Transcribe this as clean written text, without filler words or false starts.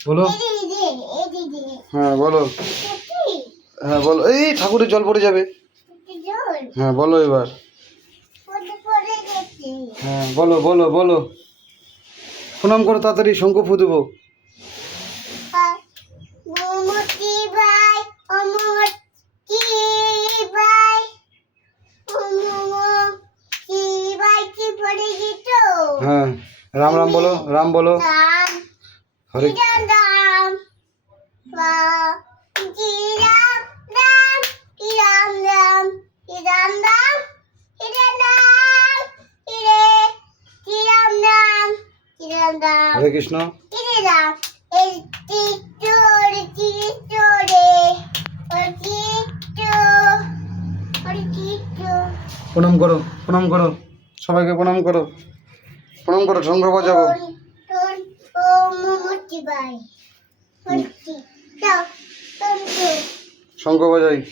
বলো। হ্যাঁ বলো। হ্যাঁ বলো। এই ঠাকুরের জল পড়ে যাবে। হ্যাঁ বলো এবার। হ্যাঁ বলো বলো বলো। প্রণাম করো তাড়াতাড়ি, শঙ্খ ফু দেবো। হ্যাঁ রাম রাম বলো, রাম বলো। হরে হরে কৃষ্ণ। প্রণাম করো, প্রণাম করো, সবাইকে প্রণাম করো, প্রণাম করো, শঙ্খ বাজাবো। শঙ্খ বাজাই।